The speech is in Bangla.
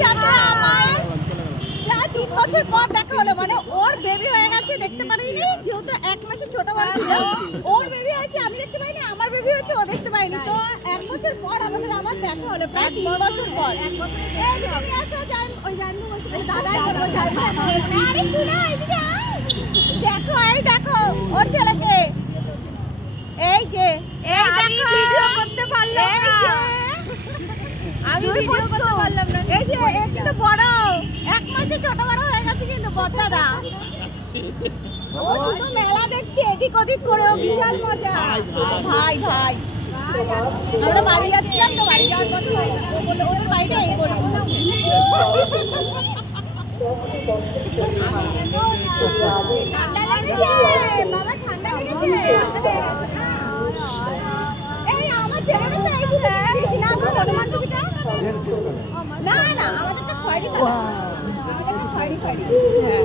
সাথে আমার প্রায় 3 বছর পর দেখা হলো, মানে ওর বেবি হয়ে গেছে দেখতে পারিনি, যেহেতু 1 মাসের ছোট বড় ছিল। ওর বেবি হয়েছে আমি দেখতে পাইনি, আমার বেবি হয়েছে ও দেখতে পাইনি। তো 1 বছর পর আমাদের আবার দেখা হলো, প্রায় 3 বছর পর। এই যে তুমি আসো, ওই জানবো বলছি দাদাই করবো জানবো। আরে শুনো এদিকে আয়। দেখো এই দেখো ওর ছেলেকে, এই যে এই দেখো ভিডিও করতে পারলাম না, আমি ভিডিও করতে পারলাম না। এই যে এ কিন্তু বড় 1 মাসে ছোট বড় হয়ে গেছে কিন্তু বড়দাদা। ও শুধু মেলা দেখছে এদিক ওদিক করে, ও বিশাল মজা। ভাই ভাই আমরা বাড়ি যাচ্ছিলাম, তো বাড়ি যাওয়ার পথে ও বললো ওদের বাড়িটা এই বললো ঠান্ডা লেগেছে বাবা, ঠান্ডা লেগেছে। এই আমার ছেলেটা তো এই ফুলে দিয়েছি না গো হনুমান টুপিটা। না না আমাদেরটা খয়েরি কালার, আমাদেরটা খয়েরি খয়েরি। হ্যাঁ